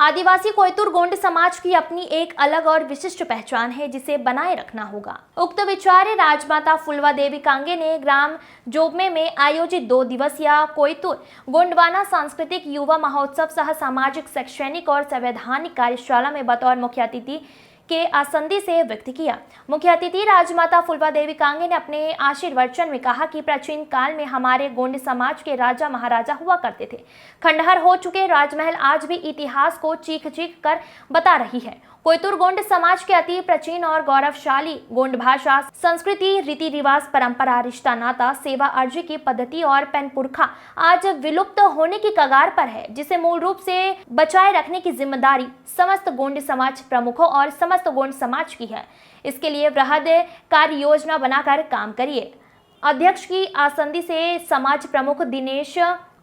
आदिवासी कोयतुर गोंड समाज की अपनी एक अलग और विशिष्ट पहचान है जिसे बनाए रखना होगा। उक्त विचार राजमाता फुलवा देवी कांगे ने ग्राम जोबमे में आयोजित 2 दिवसीय कोयतुर गोंडवाना सांस्कृतिक युवा महोत्सव सह सामाजिक शैक्षणिक और संवैधानिक कार्यशाला में बतौर मुख्य अतिथि के आसंदी से व्यक्त किया। मुख्य अतिथि राजमाता फुलवा देवी कांगे ने अपने आशीर्वचन में कहा कि प्राचीन काल में हमारे गोंड समाज के राजा महाराजा हुआ करते थे। खंडहर हो चुके राजमहल आज भी इतिहास को चीख चीख कर बता रही है। कोयतुर गोंड समाज के अति प्राचीन और गौरवशाली गोंड भाषा, संस्कृति, रीति रिवाज, परंपरा, रिश्ता नाता, सेवा अर्जी की पद्धति और पेनपुरखा आज विलुप्त होने की कगार पर है, जिसे मूल रूप से बचाए रखने की जिम्मेदारी समस्त गोंड समाज प्रमुखों और समस्त गोंड समाज की है। इसके लिए वृहद कार्य योजना बनाकर काम करिए। अध्यक्ष की आसंदी से समाज प्रमुख दिनेश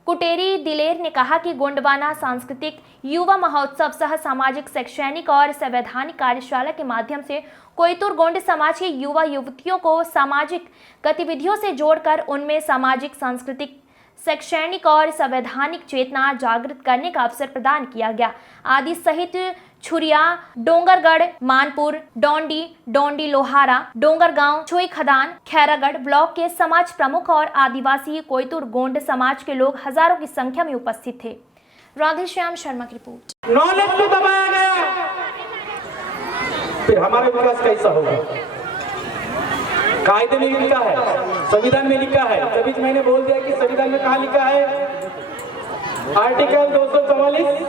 कुटेरी दिलेर ने कहा कि गोंडवाना सांस्कृतिक युवा महोत्सव सह सामाजिक शैक्षणिक और संवैधानिक कार्यशाला के माध्यम से कोयतुर गोंड समाज के युवा युवतियों को सामाजिक गतिविधियों से जोड़कर उनमें सामाजिक, सांस्कृतिक, शैक्षणिक और संवैधानिक चेतना जागृत करने का अवसर प्रदान किया गया। आदि सहित छुरिया, डोंगरगढ़, मानपुर, डोंडी लोहारा, डोंगरगांव, छुई खदान, खैरागढ़ ब्लॉक के समाज प्रमुख और आदिवासी कोयतुर गोंड समाज के लोग हजारों की संख्या में उपस्थित थे। राधेश्याम शर्मा की रिपोर्ट। नॉलेज को दबाया गया, फिर हमारा विकास कैसा होगा? कायदे में लिखा है, संविधान में लिखा है। तभी मैंने बोल दिया कि संविधान में कहाँ लिखा है? आर्टिकल 244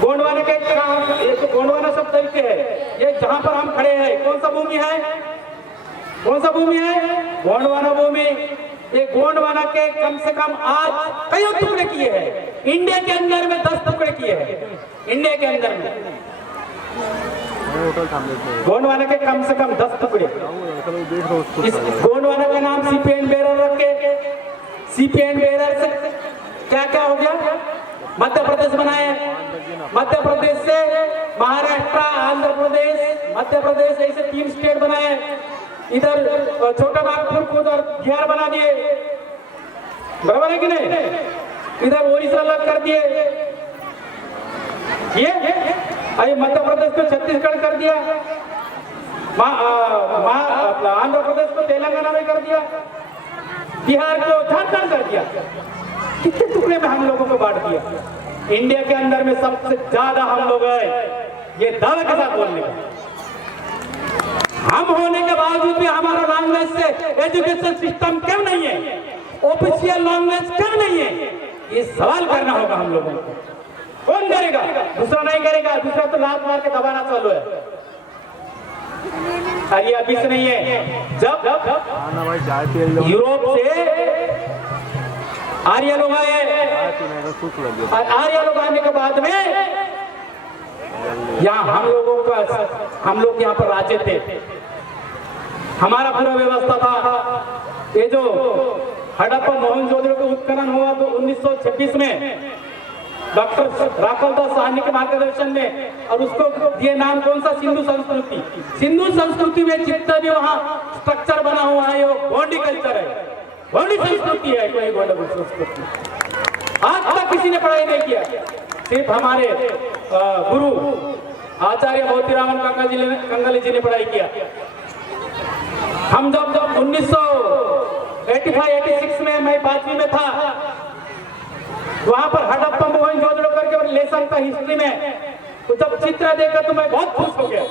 गोंडवाना के गोंडवाना शब्द तरीके है। ये जहां पर हम खड़े हैं, कौन सा भूमि है? कौन सा भूमि है? गोंडवाना भूमि। ये गोंडवाना के कम से कम आज कई टुकड़े किए हैं। इंडिया के अंदर में 10 टुकड़े किए हैं। इंडिया के अंदर में गोंडवाना के कम से कम 10 टुकड़े। इस गोंडवाना का नाम सीपीएन बेरर रखे। सीपीएन बेरर से क्या क्या हो गया? मध्य प्रदेश बनाए, मध्य प्रदेश से महाराष्ट्र, आंध्र प्रदेश, मध्य प्रदेश, ऐसे 3 स्टेट बनाए। इधर छोटा नागपुर को उधर बिहार बना दिए, बराबर है कि नहीं? इधर ओडिशा अलग कर दिए। ये मध्य प्रदेश को छत्तीसगढ़ कर दिया, आंध्र प्रदेश को तेलंगाना में कर दिया, बिहार को झारखंड कर दिया। कितने टुकड़े में हम लोगों को बांट दिया? इंडिया के अंदर में सबसे ज्यादा हम लोग हैं। ये दावे के साथ बोलने का, हम होने के बावजूद भी हमारा लैंग्वेज से एजुकेशन सिस्टम क्यों नहीं है? ऑफिशियल लैंग्वेज क्यों नहीं है? ये सवाल करना होगा हम लोगों को। कौन करेगा? दूसरा नहीं करेगा। दूसरा तो लात मार के दबाना चालू है। अरे अभी से नहीं है। जब यूरोप से आर्य लोग आए, आर्य लोग आने के बाद में यहाँ हम लोग यहाँ पर राज्य थे। हमारा पूरा व्यवस्था था। ये जो हड़प्पा मोहनजोदड़ो का उत्खनन हुआ तो 1926 में डॉक्टर राघवदास साहनी के मार्गदर्शन में, और उसको दिए नाम कौन सा? सिंधु संस्कृति। सिंधु संस्कृति में जितना भी वहाँ स्ट्रक्चर बना हुआ है वो गोंडी कल्चर है, गोंडी संस्कृति है। कोई गोंडी संस्कृति आज तक किसी ने पढ़ाई नहीं किया। सिर्फ हमारे गुरु आचार्य मोतीराम कंगाली जी ने पढ़ाई किया। हम जब 1985-86 में मैं 5वीं में था, वहां पर हड़प्पा मोहनजोदड़ो करके लेसन का हिस्ट्री में तो जब चित्र देखा तो मैं बहुत खुश हो गया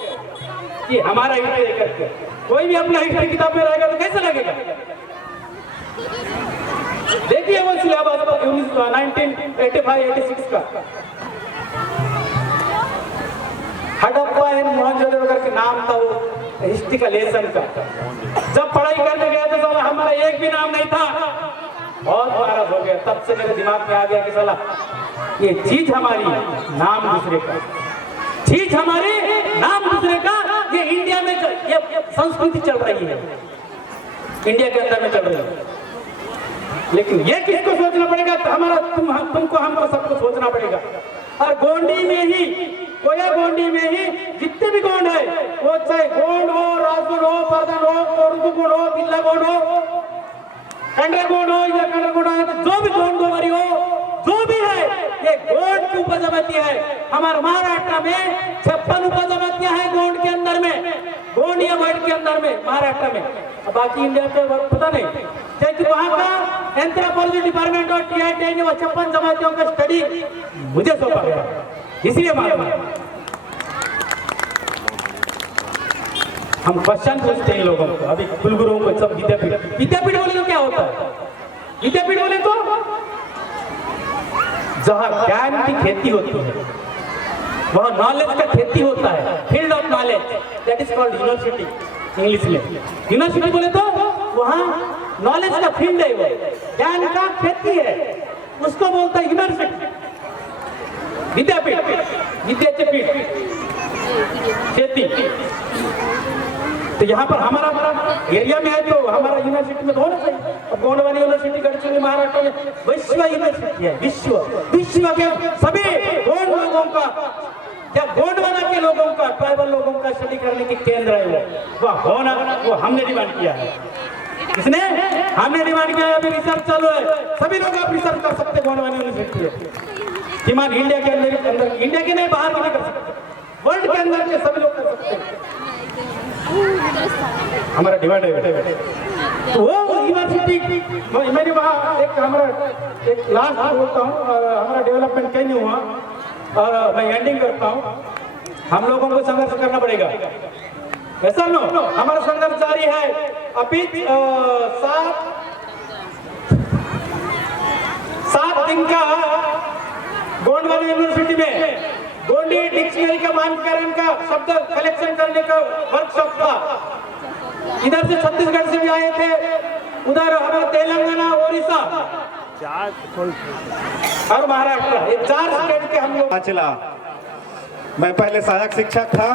कि हमारा हिस्ट्री देख करके। कोई भी अपना हिस्ट्री किताब में रहेगा तो कैसे लगेगा? देखिए वो सिलेबस 1985-86 का हड़प्पा एंड मोहनजोदड़ो करके नाम था वो हिस्ट्री का लेसन का। जब पढ़ाई करने गया तो साला हमारा एक भी नाम नहीं था। बहुत नाराज हो गया। तब से मेरे दिमाग में आ गया कि साला ये चीज हमारी, नाम दूसरे का, चीज हमारी, नाम दूसरे का। ये इंडिया में ये संस्कृति चल रही है, इंडिया के अंदर में चल रही है। लेकिन ये किसको सोचना पड़ेगा? हमारा तुमको हमको सबको सोचना पड़ेगा। और गोंडी में ही, कोया गोंडी में ही जितने भी गोंड है, वो चाहे गोंड हो, राजगुण हो, परदन हो, कोरगु गोंड हो, बिल्ला गोंड हो, कंडर गोंड हो या कंडर गोंड हो, तो जो भी गोंड गोवरी हो, जो भी है ये गोंड की उपजमाती है। हमारे महाराष्ट्र में 56 उपजमातियां हैं गोंड के अंदर में, गोंड या वर्ड के अंदर में महाराष्ट्र में। अब बाकी इंडिया पे पता नहीं, क्योंकि वहां का एंथ्रोपोलॉजी डिपार्टमेंट और TIT ने वो 56 जमातियों का स्टडी मुझे सौंपा गया, इसलिए मालूम है। हम क्वेश्चन पूछते हैं लोगों को, अभी कुलगुरुओं को सब विद्यापीठ, विद्यापीठ बोले तो क्या होता है? विद्यापीठ बोले तो जहां ज्ञान की खेती होती है, वहां नॉलेज का खेती होता है, field of knowledge, that is called university English में। यूनिवर्सिटी बोले तो वहां नॉलेज का फील्ड है, वो ज्ञान का खेती है, उसको बोलता है यूनिवर्सिटी। विद्यापीठ, विद्याचे पीठ, खेती। तो यहाँ पर हमारा एरिया में है तो हमारा यूनिवर्सिटी में तो होना चाहिए। अब गोंडवानी यूनिवर्सिटी गढ़चिरोली महाराष्ट्र में विश्व यूनिवर्सिटी है, विश्व के सभी गोंड लोगों का या गोंडवाना के लोगों का, ट्राइबल लोगों का स्टडी करने के केंद्र है वो होना, वो हमने डिमांड किया है। इसने हमने डिमांड किया है, अभी रिसर्च चालू है, सभी लोग आप रिसर्च कर सकते। गोंडवानी यूनिवर्सिटी है डिमांड इंडिया के अंदर, इंडिया के नहीं बाहर के नहीं कर सकते, वर्ल्ड के अंदर के सभी लोग कर सकते हैं। हमारा डिमांड है तो वो यूनिवर्सिटी। मैंने वहाँ एक हमारा एक लास्ट बोलता हूँ, हमारा डेवलपमेंट कहीं नहीं हुआ और मैं एंडिंग करता हूँ। हम लोगों को संघर्ष करना पड़ेगा, ऐसा नो हमारा संघर्ष जारी है। अभी 7 दिन का गोंडवानी यूनिवर्सिटी में गोंडी डिक्शनरी का नामकरण का शब्द कलेक्शन करने का वर्कशॉप था। इधर से छत्तीसगढ़ से भी आए थे, उधर हमारा तेलंगाना, ओडिशा और महाराष्ट्र, ये 4 स्टेट के हम लोग। चला मैं पहले सहायक शिक्षक था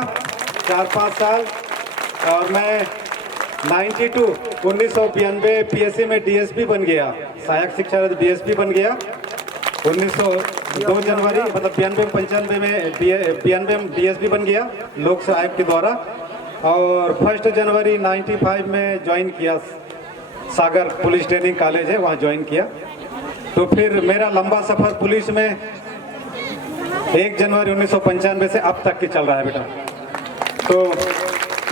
4-5 साल, और मैं 1992 PSC में DSP बन गया, सहायक शिक्षक DSP बन गया। 2 जनवरी मतलब 92-95 में 92 में DSP बन गया लोक सेवा आयोग के द्वारा, और 1 जनवरी 95 में ज्वाइन किया, सागर पुलिस ट्रेनिंग कॉलेज है वहाँ ज्वाइन किया। तो फिर मेरा लंबा सफ़र पुलिस में 1 जनवरी 1995 से अब तक की चल रहा है बेटा। तो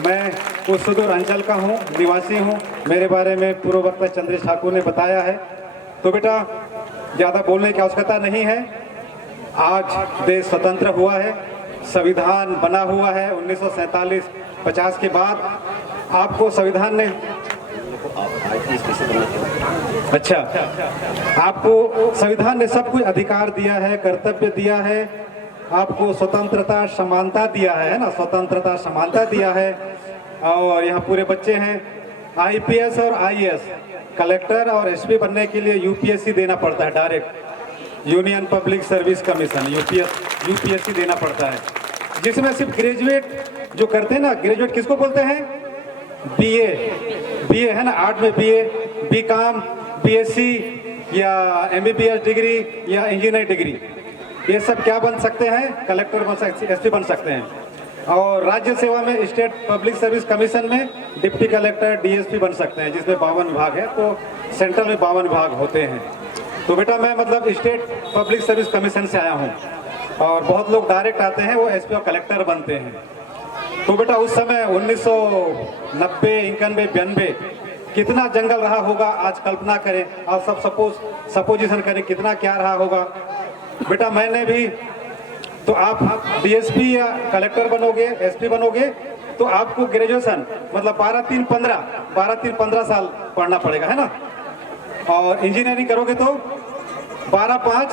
मैं उस सुदूर अंचल का हूँ, निवासी हूँ। मेरे बारे में पूर्व वक्ता चंद्रेश ठाकुर ने बताया है। तो बेटा ज़्यादा बोलने की आवश्यकता नहीं है। आज देश स्वतंत्र हुआ है, संविधान बना हुआ है 1947-50 के बाद। आपको संविधान ने आपको संविधान ने सब कुछ अधिकार दिया है, कर्तव्य दिया है, आपको स्वतंत्रता समानता दिया है ना, स्वतंत्रता समानता दिया है। और यहाँ पूरे बच्चे हैं, IPS और IAS कलेक्टर और SP बनने के लिए UPSC देना पड़ता है, direct union public service commission UPSC देना पड़ता है, जिसमें सिर्फ ग्रेजुएट जो करते हैं ना, ग्रेजुएट किसको बोलते हैं? BA है ना, आर्ट में BA, BCom, BSc या MBBS डिग्री या इंजीनियरिंग डिग्री, ये सब क्या बन सकते हैं? कलेक्टर बन सकते, SP बन सकते हैं। और राज्य सेवा में स्टेट पब्लिक सर्विस कमीशन में डिप्टी कलेक्टर DSP बन सकते हैं, जिसमें 52 विभाग है, तो सेंट्रल में 52 विभाग होते हैं। तो बेटा मैं मतलब स्टेट पब्लिक सर्विस कमीशन से आया हूँ, और बहुत लोग डायरेक्ट आते हैं, वो SP और कलेक्टर बनते हैं। तो बेटा उस समय 1990, 91, 92 कितना जंगल रहा होगा, आज कल्पना करें, आप सब सपोजिशन करें कितना क्या रहा होगा। बेटा मैंने भी, तो आप DSP या कलेक्टर बनोगे, SP बनोगे, तो आपको ग्रेजुएशन मतलब 12-3-15 साल पढ़ना पड़ेगा, है ना। और इंजीनियरिंग करोगे तो 12-5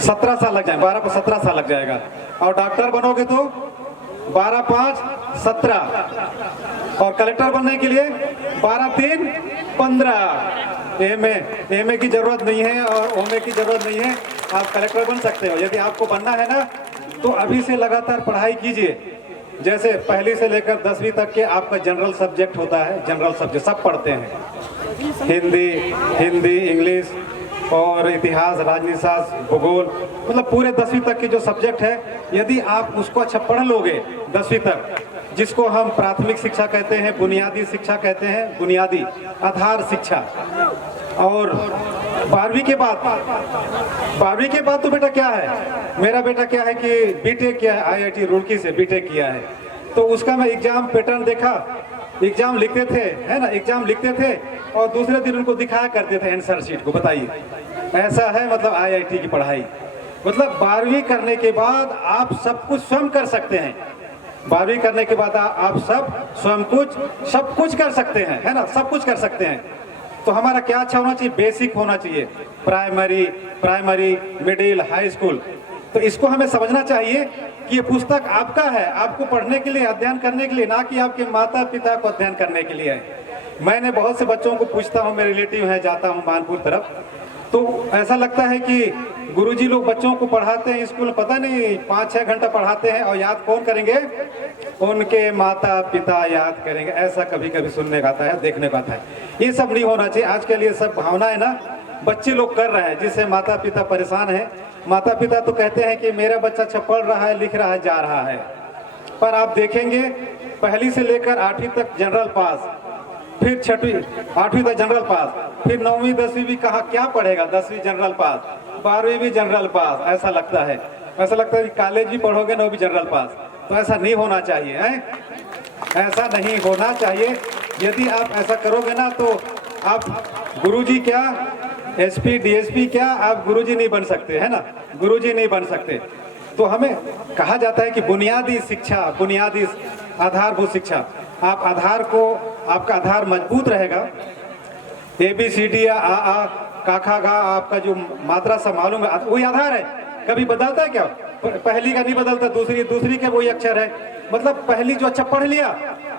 17 साल लग जाएगा, 12-17 साल लग जाएगा। और डॉक्टर बनोगे तो 12-5 17, और कलेक्टर बनने के लिए 12-3 15। एमए की जरूरत नहीं है और ओमे की जरूरत नहीं है, आप कलेक्टर बन सकते हो। यदि आपको बनना है ना, तो अभी से लगातार पढ़ाई कीजिए। जैसे पहली से लेकर 10वीं तक के आपका जनरल सब्जेक्ट होता है, जनरल सब्जेक्ट सब पढ़ते हैं, हिंदी, इंग्लिश और इतिहास, राजनीति शास्त्र, भूगोल, मतलब पूरे 10वीं तक के जो सब्जेक्ट है, यदि आप उसको अच्छा पढ़ लोगे 10वीं तक, जिसको हम प्राथमिक शिक्षा कहते हैं, बुनियादी शिक्षा कहते हैं, बुनियादी आधार शिक्षा, और 12वीं के बाद तो बेटा क्या है, मेरा बेटा क्या है कि बीटेक किया है, IIT रुड़की से बीटेक किया है। तो उसका मैं एग्जाम पैटर्न देखा, एग्जाम लिखते थे, है ना, एग्जाम लिखते थे और दूसरे दिन उनको दिखाया करते थे आंसर शीट को। बताइए, ऐसा है मतलब IIT की पढ़ाई। मतलब 12वीं करने के बाद आप सब कुछ स्वयं कर सकते हैं। 12वीं करने के बाद आप सब कुछ कर सकते हैं, है ना, सब कुछ कर सकते हैं। तो हमारा क्या अच्छा होना चाहिए, बेसिक होना चाहिए, प्राइमरी मिडिल हाई स्कूल। तो इसको हमें समझना चाहिए कि ये पुस्तक आपका है, आपको पढ़ने के लिए, अध्ययन करने के लिए, ना कि आपके माता पिता को अध्ययन करने के लिए है। मैंने बहुत से बच्चों को पूछता हूँ, मेरे रिलेटिव है, जाता हूँ मानपुर तरफ, तो ऐसा लगता है कि गुरुजी लोग बच्चों को पढ़ाते हैं स्कूल में, पता नहीं 5-6 घंटा पढ़ाते हैं और याद कौन करेंगे, उनके माता पिता याद करेंगे। ऐसा कभी कभी सुनने का आता है, देखने का आता है। ये सब नहीं होना चाहिए। आजकल ये सब भावनाएं ना बच्चे लोग कर रहे हैं, जिससे माता पिता परेशान हैं। माता पिता तो कहते हैं कि मेरा बच्चा अच्छा पढ़ रहा है, लिख रहा है, जा रहा है, पर आप देखेंगे पहली से लेकर 8वीं तक जनरल पास, फिर 8वीं तक जनरल पास, फिर 9वीं 10वीं भी कहाँ क्या पढ़ेगा, 10वीं जनरल पास, 12वीं भी जनरल पास। ऐसा लगता है कि कॉलेज भी पढ़ोगे, 9वीं जनरल पास। तो ऐसा नहीं होना चाहिए, है ऐसा नहीं होना चाहिए। यदि आप ऐसा करोगे ना तो आप गुरुजी क्या, SP DSP क्या, आप गुरुजी नहीं बन सकते, है ना, गुरुजी नहीं बन सकते। तो हमें कहा जाता है कि बुनियादी शिक्षा, बुनियादी आधारभूत शिक्षा, आप आधार को, आपका आधार मजबूत रहेगा, ABCD या आ काखा गा आपका जो मात्रा सा मालूम है, वही आधार है। कभी बदलता है क्या, पहली का नहीं बदलता, दूसरी के वही अक्षर है। मतलब पहली जो अच्छा पढ़ लिया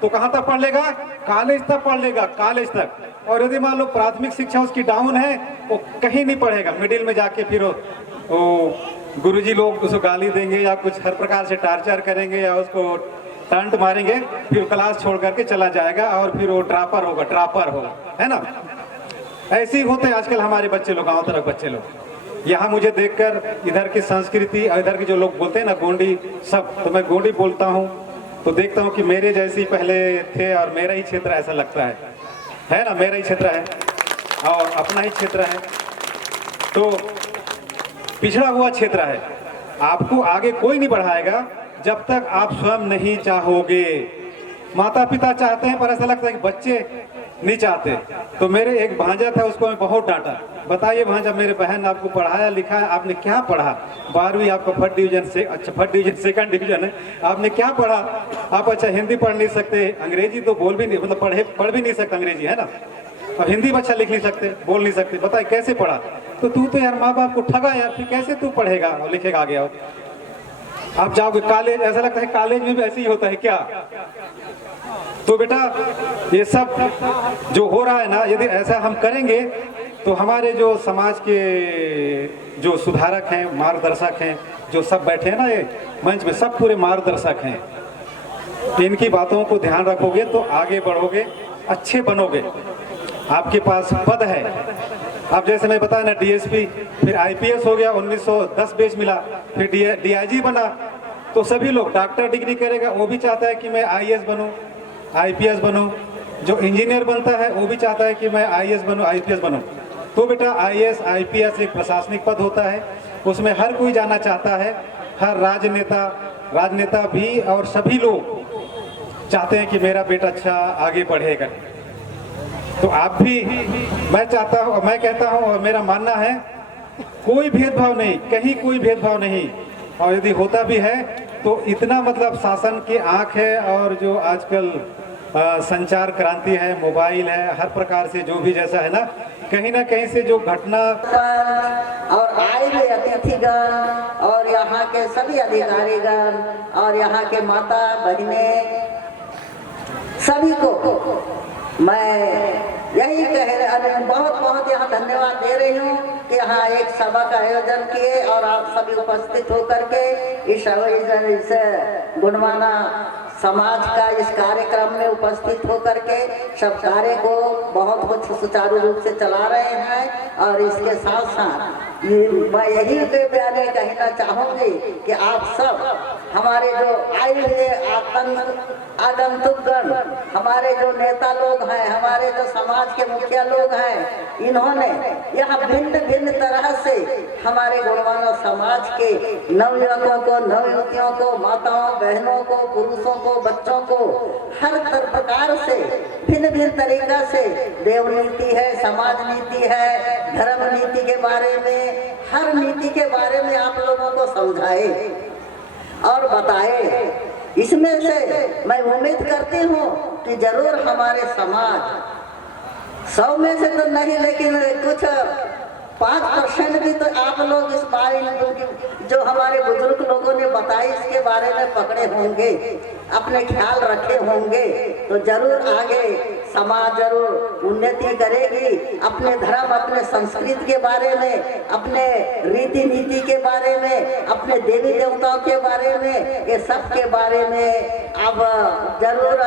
तो कहाँ तक पढ़ लेगा, कॉलेज तक पढ़ लेगा, कॉलेज तक। और यदि मान लो प्राथमिक शिक्षा उसकी डाउन है, वो कहीं नहीं पढ़ेगा, मिडिल में जाके फिर वो गुरुजी लोग उसको गाली देंगे या कुछ हर प्रकार से टार्चर करेंगे या उसको टंट मारेंगे, फिर क्लास छोड़ करके चला जाएगा और फिर वो ड्रॉपर होगा, है ना। ऐसे ही होते हैं आजकल हमारे बच्चे लोग, गाँव तरफ बच्चे लोग। यहाँ मुझे देखकर इधर की संस्कृति और इधर के जो लोग बोलते हैं ना गोंडी सब, तो मैं गोंडी बोलता हूँ तो देखता हूँ कि मेरे जैसे पहले थे और मेरा ही क्षेत्र ऐसा लगता है ना, मेरा ही क्षेत्र है और अपना ही क्षेत्र है, तो पिछड़ा हुआ क्षेत्र है। आपको आगे कोई नहीं बढ़ाएगा जब तक आप स्वयं नहीं चाहोगे। माता पिता चाहते हैं पर ऐसा लगता है कि बच्चे नहीं चाहते। तो मेरे एक भांजा था, उसको मैं बहुत डांटा, बताइए भांजा, मेरे बहन आपको पढ़ाया लिखाया, आपने क्या पढ़ा, 12वीं आपका फर्स्ट डिवीजन से, अच्छा फर्स्ट डिवीजन सेकंड डिवीजन है, आपने क्या पढ़ा, आप अच्छा हिंदी पढ़ नहीं सकते, अंग्रेजी तो बोल भी नहीं, मतलब पढ़ भी नहीं सकते अंग्रेजी, है ना, अब हिंदी अच्छा लिख नहीं सकते, बोल नहीं सकते, बताए कैसे पढ़ा। तो तू तो यार माँ बाप को ठगा यार, फिर कैसे तू पढ़ेगा और लिखेगा आगे। आप जाओगे कॉलेज, ऐसा लगता है कॉलेज में भी ऐसे ही होता है क्या। तो बेटा ये सब जो हो रहा है ना, यदि ऐसा हम करेंगे तो हमारे जो समाज के जो सुधारक हैं, मार्गदर्शक हैं, जो सब बैठे हैं ना ये मंच में, सब पूरे मार्गदर्शक हैं। इनकी बातों को ध्यान रखोगे तो आगे बढ़ोगे, अच्छे बनोगे, आपके पास पद है। अब जैसे मैं बताया ना DSP, फिर IPS हो गया, 1910 बेच मिला, फिर DIG बना। तो सभी लोग, डॉक्टर डिग्री करेगा वो भी चाहता है कि मैं IAS बनूं, IPS बनूं, जो इंजीनियर बनता है वो भी चाहता है कि मैं IAS बनूं, IPS बनूं। तो बेटा IAS IPS एक प्रशासनिक पद होता है, उसमें हर कोई जाना चाहता है, हर राजनेता भी और सभी लोग चाहते हैं कि मेरा बेटा अच्छा आगे बढ़ेगा। तो आप भी, मैं चाहता हूँ, मैं कहता हूँ और मेरा मानना है, कोई भेदभाव नहीं, कहीं कोई भेदभाव नहीं, और यदि होता भी है तो इतना मतलब शासन की आंख है, और जो आजकल संचार क्रांति है, मोबाइल है, हर प्रकार से जो भी जैसा है ना, कहीं ना कहीं से जो घटना और आए हुए अतिथिगण और यहाँ के सभी अधिकारीगण और यहाँ के माता बहनें सभी को मैं यही बहुत बहुत यहाँ धन्यवाद दे रही हूँ कि यहाँ एक सभा का आयोजन किए और आप सभी उपस्थित होकर के इस गुणवाना समाज का इस कार्यक्रम में उपस्थित होकर के सब कार्य को बहुत कुछ सुचारू रूप से चला रहे हैं। और इसके साथ साथ मैं यही प्यारे कहना चाहूंगी कि आप सब हमारे जो आए हुए आगंतुकगण, हमारे जो नेता लोग हैं, हमारे जो समाज के मुखिया लोग हैं, इन्होंने यहाँ भिन्न भिन्न तरह से हमारे गुणवान समाज के नवयुवकों को, नवयुवतियों को, माताओं बहनों को, पुरुषों को, बच्चों को हर प्रकार से भिन्न भिन्न तरीका से देव नीति है, समाज नीति है, धर्म नीति के बारे में, हर नीति के बारे में आप लोगों को समझाए और बताए। इसमें से मैं उम्मीद करती हूँ कि जरूर हमारे समाज 100 में से तो नहीं, लेकिन कुछ 5% भी तो आप लोग इस बारे में जो हमारे बुजुर्ग लोगों ने बताई इसके बारे में पकड़े होंगे, अपने ख्याल रखे होंगे, तो जरूर आगे समाज जरूर उन्नति करेगी। अपने धर्म, अपने संस्कृति के बारे में, अपने रीति नीति के बारे में, अपने देवी देवताओं के बारे में, ये सब के बारे में अब जरूर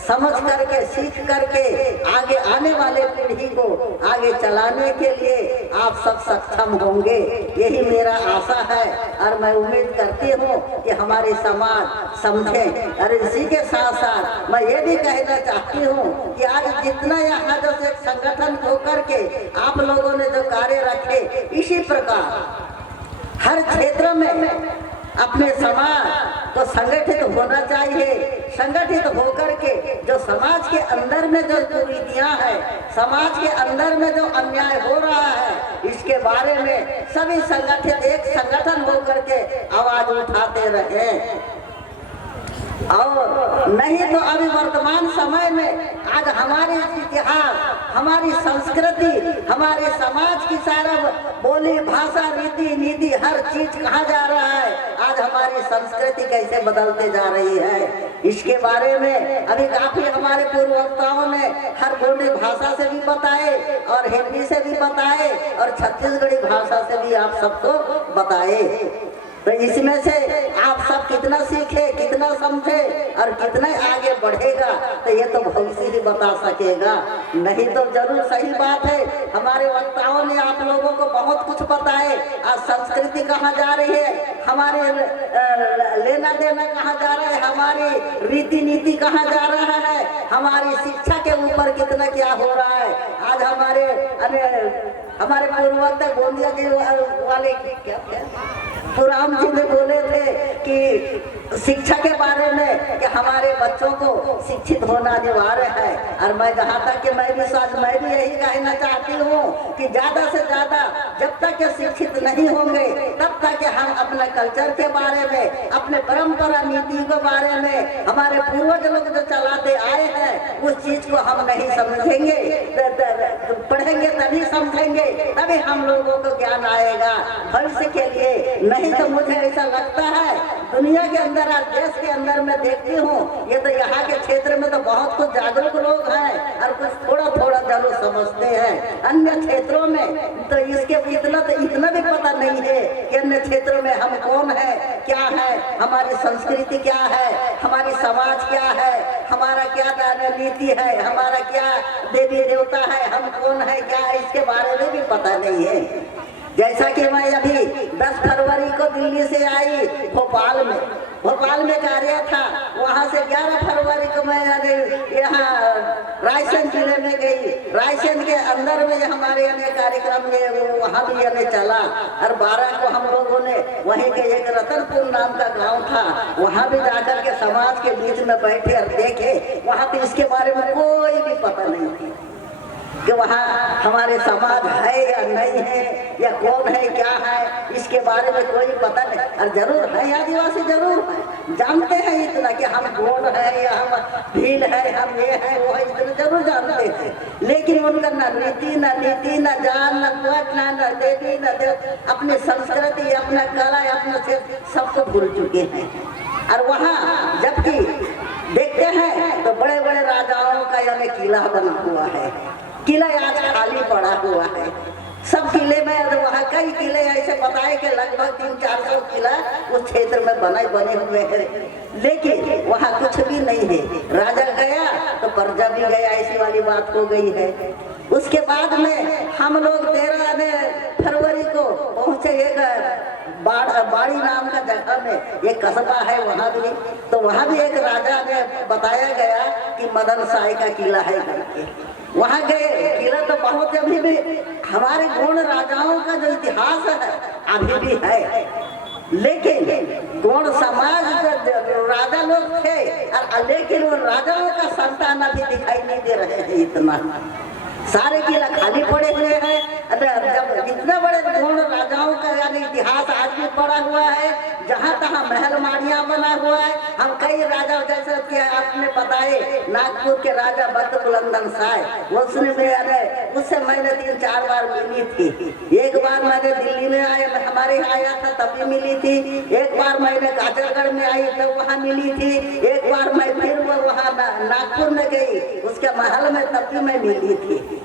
समझ करके, सीख करके आगे आने वाले पीढ़ी को आगे चलाने के लिए आप सब सक्षम होंगे, यही मेरा आशा है। और मैं उम्मीद करती हूँ कि हमारे समाज समझे। और इसी के साथ साथ मैं ये भी कहना चाहती हूँ कि आज जितना यहाँ जो एक संगठन होकर के आप लोगों ने जो कार्य रखे, इसी प्रकार हर क्षेत्र में अपने समाज को संगठित होना चाहिए। संगठित होकर के जो समाज के अंदर में जो कुरीतियां हैं, समाज के अंदर में जो अन्याय हो रहा है, इसके बारे में सभी संगठित एक संगठन होकर के आवाज उठाते रहे। और नहीं तो अभी वर्तमान समय में आज हमारे इतिहास, हमारी संस्कृति, हमारे समाज की सारा बोली भाषा, रीति नीति, हर चीज कहाँ जा रहा है, आज हमारी संस्कृति कैसे बदलते जा रही है, इसके बारे में अभी काफी हमारे पूर्ववक्ताओं ने हर गोंडी भाषा से भी बताए और हिंदी से भी बताए और छत्तीसगढ़ी भाषा से भी आप सबको बताए। तो इसमें से आप सब कितना सीखे, कितना समझे और कितना आगे बढ़ेगा, तो ये तो भविष्य ही बता सकेगा। नहीं तो जरूर सही बात है, हमारे वक्ताओं ने आप लोगों को बहुत कुछ बताए। आज संस्कृति कहाँ जा रही है, हमारे लेना देना कहाँ जा रहा है, हमारी रीति नीति कहाँ जा रहा है, हमारी शिक्षा के ऊपर कितना क्या हो रहा है। आज हमारे पूर्ववक्ता गोंदिया के वाले क्या पुराम जी ने बोले थे कि शिक्षा के बारे में कि हमारे बच्चों को शिक्षित होना अनिवार्य है। और मैं जहाँ तक कि मैं भी यही कहना चाहती हूँ कि ज्यादा से ज्यादा जब तक के शिक्षित नहीं होंगे तब तक हम अपने कल्चर के बारे में, अपने परंपरा नीति के बारे में, हमारे पूर्वज लोग जो चलाते आए हैं उस चीज को हम नहीं समझेंगे। पढ़ेंगे तभी समझेंगे, तभी हम लोगों को ज्ञान आएगा भविष्य के लिए। नहीं तो मुझे ऐसा लगता है दुनिया के अंदर, आज देश के अंदर मैं देखती हूँ, ये तो यहाँ के क्षेत्र में तो बहुत कुछ जागरूक लोग हैं और कुछ थोड़ा थोड़ा जरूर समझते हैं। अन्य क्षेत्रों में तो इसके इतना भी पता नहीं है कि अन्य क्षेत्रों में हम कौन है, क्या है, हमारी संस्कृति क्या है, हमारी समाज क्या है, हमारा क्या नीति है, हमारा क्या देवी देवता है, हम कौन है, क्या है, इसके बारे में भी पता नहीं है। जैसा कि मैं अभी 10 फरवरी को दिल्ली से आई, भोपाल में कार्य था, वहाँ से 11 फरवरी को मैं यहाँ रायसेन जिले में गई। रायसेन के अंदर में हमारे कार्यक्रम वहाँ भी चला। और 12 को हम लोगों ने वहीं के एक रतनपुर नाम का गांव था, वहाँ भी जाकर के समाज के बीच में बैठे और देखे। वहाँ पे इसके बारे में कोई भी पता नहीं थी कि वहाँ हमारे समाज है या नहीं है, या कौन है, क्या है, इसके बारे में कोई पता नहीं। और जरूर है आदिवासी, जरूर है, जानते हैं इतना कि हम गोंड है या हम भील है, हम ये है वो है, इतना जरूर जानते हैं। लेकिन उनका न रीति, न नीति, न जान, न कुट, न देवी, न देव, अपनी संस्कृति, अपना कला, अपना सबको भूल चुके हैं। और वहाँ जबकि देखते हैं तो बड़े बड़े राजाओं का यानी किला बना हुआ है, किला आज खाली पड़ा हुआ है। सब किले में वहाँ कई किले ऐसे बताए कि लगभग 300-400 किला उस क्षेत्र में बने हुए हैं, लेकिन वहाँ कुछ भी नहीं है। राजा गया तो प्रजा भी गया, ऐसी वाली बात हो गई है। उसके बाद में हम लोग 13 फरवरी पहुंचे एक बाड़ी नाम का जगह में एक कस्बा है, वहां भी तो वहां भी एक राजा ने बताया गया कि मदन साई का किला है करके। वहां गए, किला तो बहुत अभी भी हमारे गोंड राजाओं का जो इतिहास है अभी भी है, लेकिन गोंड समाज जो राजा लोग थे, लेकिन वो राजाओं का संतान अभी दिखाई नहीं दे रहे हैं। इतना सारे किला खाली पड़े हुए हैं। जब इतने बड़े गोंड राजाओं का यानी इतिहास आज भी पड़ा हुआ है, जहाँ तहाँ महल माड़ियाँ बना हुआ है। हम कई राजा जैसे कि आपने बताए नागपुर के राजा बख्त बुलंदन साय, उससे मैंने 3-4 बार मिली थी। एक बार मैंने दिल्ली में हमारे यहाँ आया था तब भी मिली थी, एक बार मैंने काजलगढ़ में आई तब वहाँ मिली थी, एक बार मैं फिर वहाँ नागपुर में गई उसके महल में तब भी मैं मिली थी।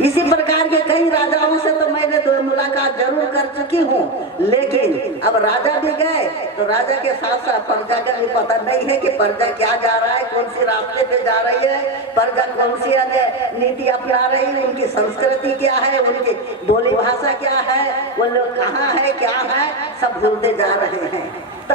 इसी प्रकार के कई राजाओं से तो मैंने मुलाकात जरूर कर चुकी हूँ, लेकिन अब राजा भी गए तो राजा के साथ साथ प्रजा का भी पता नहीं है कि प्रजा क्या जा रहा है, कौन सी रास्ते पे जा रही है, प्रजा कौन सी नीति अपना रही है, उनकी संस्कृति क्या है, उनकी बोली भाषा क्या है, वो लोग कहाँ है क्या है, सब भूलते जा रहे हैं।